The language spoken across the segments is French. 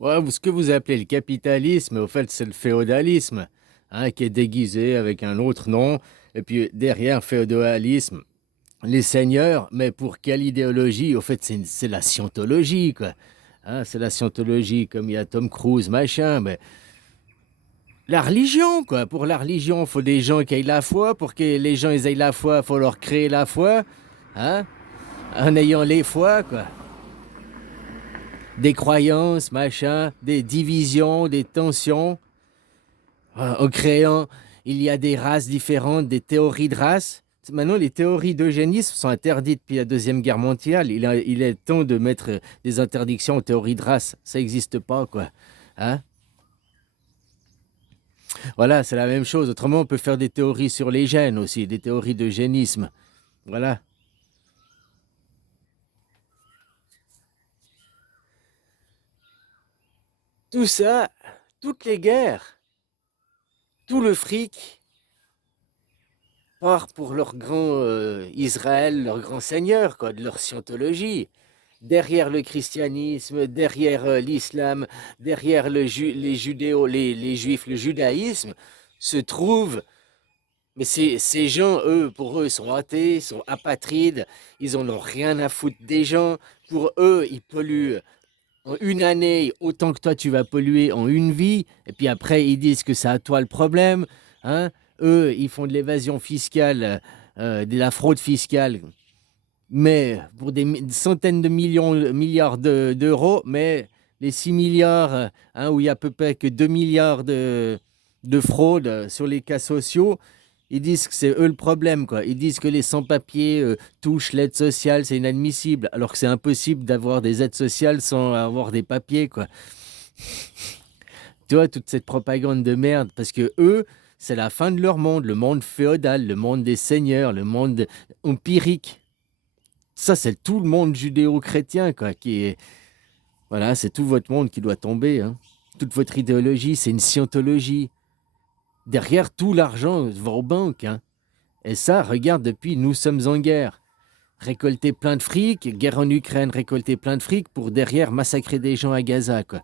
Ouais, ce que vous appelez le capitalisme, au fait, c'est le féodalisme, hein, qui est déguisé avec un autre nom. Et puis derrière féodalisme, les seigneurs, mais pour quelle idéologie? Au fait, c'est la scientologie, quoi. Hein, c'est la scientologie, comme il y a Tom Cruise, machin, mais la religion, quoi. Pour la religion, il faut des gens qui aient la foi. Pour que les gens ils aient la foi, il faut leur créer la foi. Hein? En ayant les foi, quoi. Des croyances, machin, des divisions, des tensions. En créant, il y a des races différentes, des théories de races. Maintenant, les théories d'eugénisme sont interdites depuis la Deuxième Guerre mondiale. Il est temps de mettre des interdictions aux théories de race. Ça n'existe pas, quoi. Hein? Voilà, c'est la même chose. Autrement, on peut faire des théories sur les gènes aussi, des théories d'eugénisme. Voilà. Tout ça, toutes les guerres, tout le fric part pour leur grand Israël, leur grand seigneur, quoi, de leur scientologie. Derrière le christianisme, derrière l'islam, derrière les juifs, le judaïsme, se trouvent. Mais ces gens, eux, pour eux, sont athées, sont apatrides, ils en ont rien à foutre des gens. Pour eux, ils polluent en une année autant que toi tu vas polluer en une vie, et puis après ils disent que c'est à toi le problème. Hein. Eux, ils font de l'évasion fiscale, de la fraude fiscale, mais pour des centaines de milliards d'euros, mais les 6 milliards, hein, où il y a à peu près que 2 milliards de fraude sur les cas sociaux, ils disent que c'est eux le problème, quoi. Ils disent que les sans-papiers touchent l'aide sociale, c'est inadmissible, alors que c'est impossible d'avoir des aides sociales sans avoir des papiers, quoi. Tu vois, toute cette propagande de merde, parce que eux, c'est la fin de leur monde, le monde féodal, le monde des seigneurs, le monde empirique. Ça, c'est tout le monde judéo-chrétien, quoi, qui est... Voilà, c'est tout votre monde qui doit tomber, hein. Toute votre idéologie, c'est une scientologie. Derrière, tout l'argent va aux banques, hein. Et ça, regarde, depuis, nous sommes en guerre. Récolter plein de fric, guerre en Ukraine, récolter plein de fric pour derrière massacrer des gens à Gaza, quoi.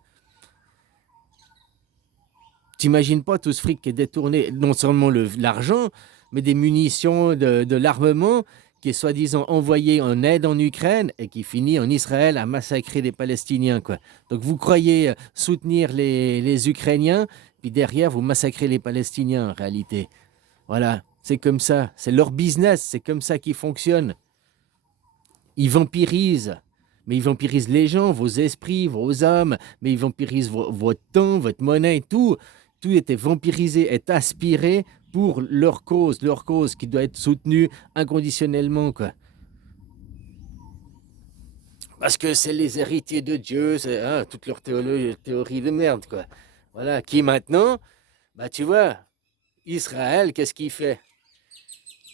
T'imagines pas tout ce fric qui est détourné, non seulement l'argent, mais des munitions, de l'armement qui est soi-disant envoyé en aide en Ukraine et qui finit en Israël à massacrer des Palestiniens, quoi. Donc vous croyez soutenir les Ukrainiens, puis derrière vous massacrez les Palestiniens en réalité. Voilà, c'est comme ça, c'est leur business, c'est comme ça qu'ils fonctionnent. Ils vampirisent. Mais ils vampirisent les gens, vos esprits, vos âmes, mais ils vampirisent votre temps, votre monnaie, tout. Tout était vampirisé, est aspiré pour leur cause qui doit être soutenue inconditionnellement, quoi. Parce que c'est les héritiers de Dieu, c'est hein, toute leur théorie de merde, quoi. Voilà, qui maintenant, bah tu vois, Israël, qu'est-ce qu'il fait?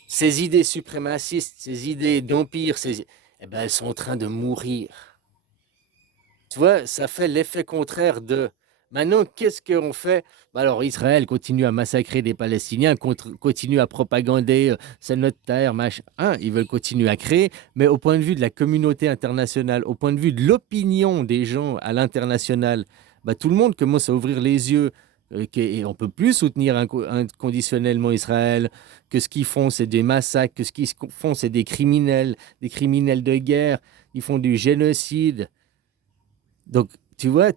Ces idées suprémacistes, ces idées d'empire, eh ben, elles sont en train de mourir. Tu vois, ça fait l'effet contraire de... Maintenant, qu'est-ce qu'on fait? Bah alors, Israël continue à massacrer des Palestiniens, continue à propagander, c'est notre terre, machin. Hein, ils veulent continuer à créer, mais au point de vue de la communauté internationale, au point de vue de l'opinion des gens à l'international, bah, tout le monde commence à ouvrir les yeux. Et on ne peut plus soutenir inconditionnellement Israël, que ce qu'ils font, c'est des massacres, que ce qu'ils font, c'est des criminels de guerre, ils font du génocide. Donc, tu vois,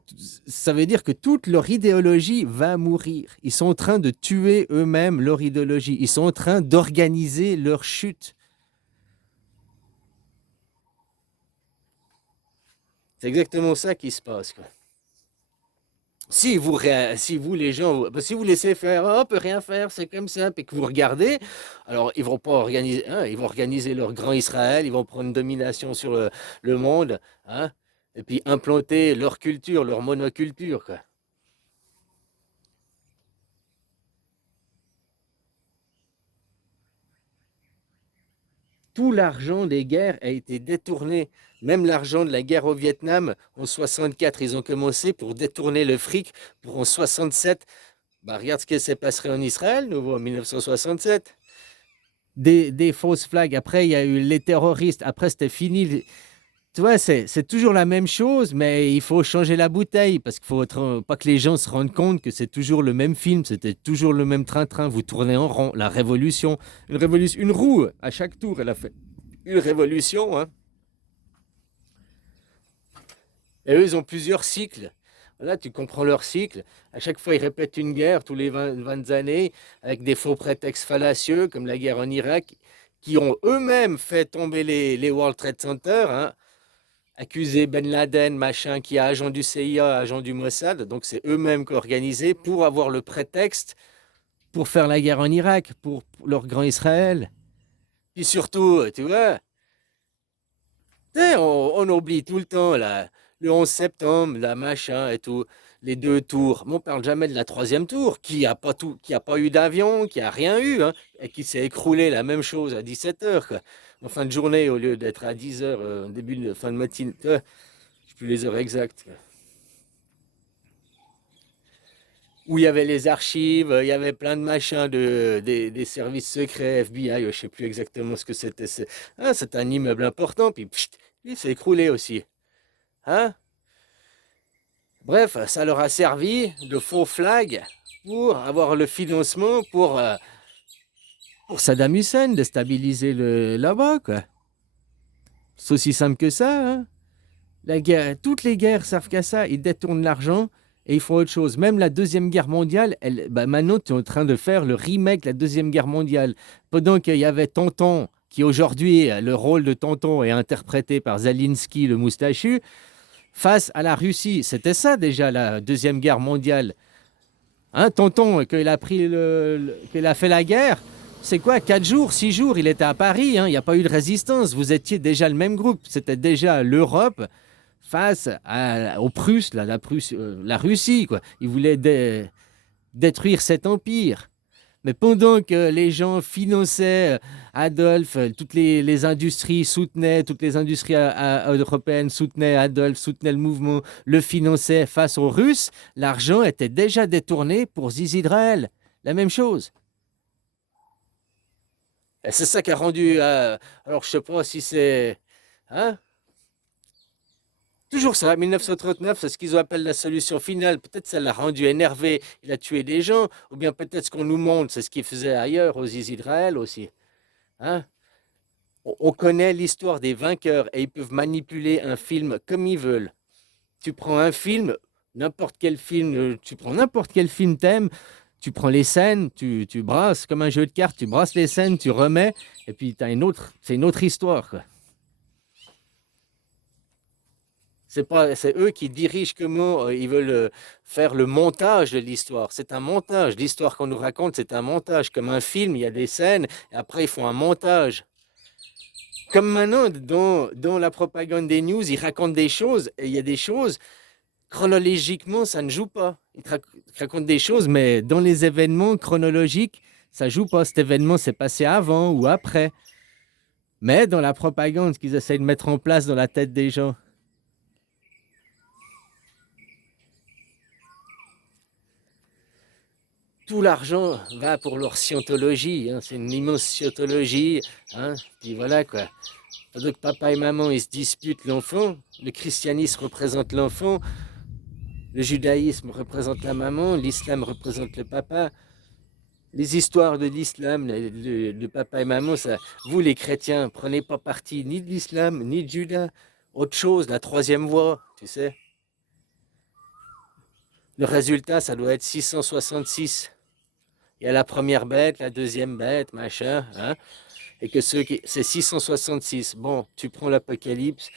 ça veut dire que toute leur idéologie va mourir. Ils sont en train de tuer eux-mêmes leur idéologie. Ils sont en train d'organiser leur chute. C'est exactement ça qui se passe, quoi. Si vous les gens, si vous laissez faire, oh, on peut rien faire, c'est comme ça, et que vous regardez, alors ils vont pas organiser, hein, ils vont organiser leur grand Israël, ils vont prendre une domination sur le monde, hein, et puis implanter leur culture, leur monoculture, quoi. Tout l'argent des guerres a été détourné. Même l'argent de la guerre au Vietnam, en 64, ils ont commencé pour détourner le fric, pour en 67, bah regarde ce qui s'est passé en Israël, nouveau en 1967. Des fausses flags. Après, il y a eu les terroristes. Après, c'était fini. tu vois, c'est toujours la même chose, mais il faut changer la bouteille parce qu'il faut pas que les gens se rendent compte que c'est toujours le même film, c'était toujours le même train-train, vous tournez en rond, la révolution, une roue à chaque tour, elle a fait une révolution, hein. Et eux, ils ont plusieurs cycles. Là, tu comprends leur cycle. À chaque fois, ils répètent une guerre tous les 20 années avec des faux prétextes fallacieux, comme la guerre en Irak, qui ont eux-mêmes fait tomber les World Trade Center, hein, accusé Ben Laden, machin, qui est agent du CIA, agent du Mossad. Donc, c'est eux-mêmes qui ont organisé pour avoir le prétexte pour faire la guerre en Irak, pour leur grand Israël. Puis surtout, tu vois, on oublie tout le temps le 11 septembre, la machin et tout, les deux tours. Mais on parle jamais de la troisième tour, qui a pas eu d'avion, qui a rien eu, hein, et qui s'est écroulé la même chose à 17 heures, quoi. En fin de journée, au lieu d'être à 10 heures, début de fin de matinée, je ne sais plus les heures exactes, quoi. Où il y avait les archives, il y avait plein de machins des services secrets, FBI, je ne sais plus exactement ce que c'était. C'est un immeuble important, puis pfft, il s'est écroulé aussi. Hein? Bref, ça leur a servi de faux flag pour avoir le financement pour Saddam Hussein, déstabiliser là-bas, quoi. C'est aussi simple que ça, hein. La guerre, toutes les guerres servent qu'à ça. Ils détournent l'argent et ils font autre chose. Même la Deuxième Guerre mondiale, maintenant, tu es en train de faire le remake de la Deuxième Guerre mondiale. Pendant qu'il y avait Tonton, qui aujourd'hui, le rôle de Tonton est interprété par Zelensky, le moustachu, face à la Russie. C'était ça déjà, la Deuxième Guerre mondiale. Hein, Tonton, qu'il a fait la guerre, c'est quoi, 4 jours, 6 jours, il était à Paris, hein, il n'y a pas eu de résistance. Vous étiez déjà le même groupe. C'était déjà l'Europe face aux Prusses, la Russie, quoi. Ils voulaient détruire cet empire. Mais pendant que les gens finançaient Adolphe, toutes les industries soutenaient, toutes les industries européennes soutenaient Adolphe, soutenaient le mouvement, le finançaient face aux Russes, l'argent était déjà détourné pour Zizidrel. La même chose. Et c'est ça qui a rendu. Alors, je sais pas si c'est. Hein? Toujours ça, 1939, c'est ce qu'ils appellent la solution finale. Peut-être ça l'a rendu énervé, il a tué des gens, ou bien peut-être ce qu'on nous montre, c'est ce qu'il faisait ailleurs, aux Israël aussi. Hein? On connaît l'histoire des vainqueurs et ils peuvent manipuler un film comme ils veulent. Tu prends un film, n'importe quel film, tu prends n'importe quel film thème, tu prends les scènes, tu brasses comme un jeu de cartes, tu brasses les scènes, tu remets, et puis c'est une autre histoire, quoi. C'est eux qui dirigent comment ils veulent faire le montage de l'histoire. C'est un montage. L'histoire qu'on nous raconte, c'est un montage. Comme un film, il y a des scènes, et après ils font un montage. Comme maintenant, dans la propagande des news, ils racontent des choses, et il y a des choses, chronologiquement, ça ne joue pas. Ils racontent des choses, mais dans les événements chronologiques, ça joue pas. Cet événement s'est passé avant ou après. Mais dans la propagande qu'ils essayent de mettre en place dans la tête des gens. Tout l'argent va pour leur scientologie, hein. C'est une immense scientologie, hein. Puis voilà quoi. Pendant que papa et maman ils se disputent l'enfant, le christianisme représente l'enfant, le judaïsme représente la maman, l'islam représente le papa. Les histoires de l'islam, de papa et maman, ça, vous les chrétiens, prenez pas parti ni de l'islam, ni de Judas. Autre chose, la troisième voie, tu sais. Le résultat, ça doit être 666. Il y a la première bête, la deuxième bête, machin, hein, et que c'est 666. Bon, tu prends l'Apocalypse,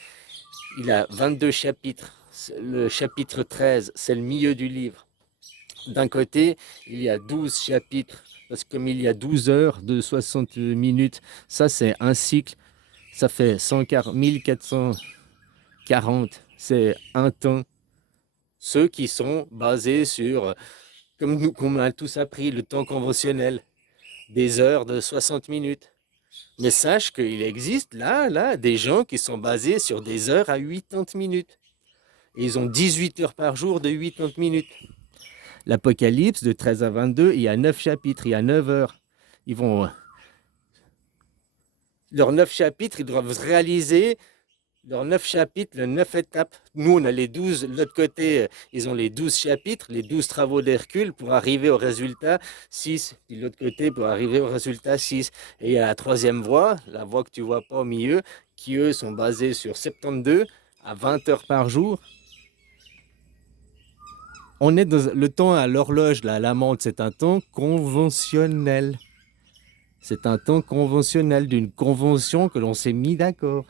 il a 22 chapitres. Le chapitre 13, c'est le milieu du livre. D'un côté, il y a 12 chapitres, parce que comme il y a 12 heures de 60 minutes, ça c'est un cycle, ça fait 1440, c'est un temps. Ceux qui sont basés sur, comme nous, qu'on a tous appris, le temps conventionnel, des heures de 60 minutes. Mais sache qu'il existe là, des gens qui sont basés sur des heures à 80 minutes. Et ils ont 18 heures par jour de 80 minutes. L'Apocalypse, de 13 à 22, il y a 9 chapitres, il y a 9 heures. Ils vont... Leurs 9 chapitres, ils doivent réaliser leurs 9 chapitres, les 9 étapes. Nous, on a les 12, de l'autre côté, ils ont les 12 chapitres, les 12 travaux d'Hercule pour arriver au résultat 6. Puis de l'autre côté, pour arriver au résultat 6. Et il y a la troisième voie, la voie que tu vois pas au milieu, qui eux sont basés sur 72 à 20 heures par jour. On est dans le temps à l'horloge, là, à la montre, c'est un temps conventionnel. C'est un temps conventionnel d'une convention que l'on s'est mis d'accord.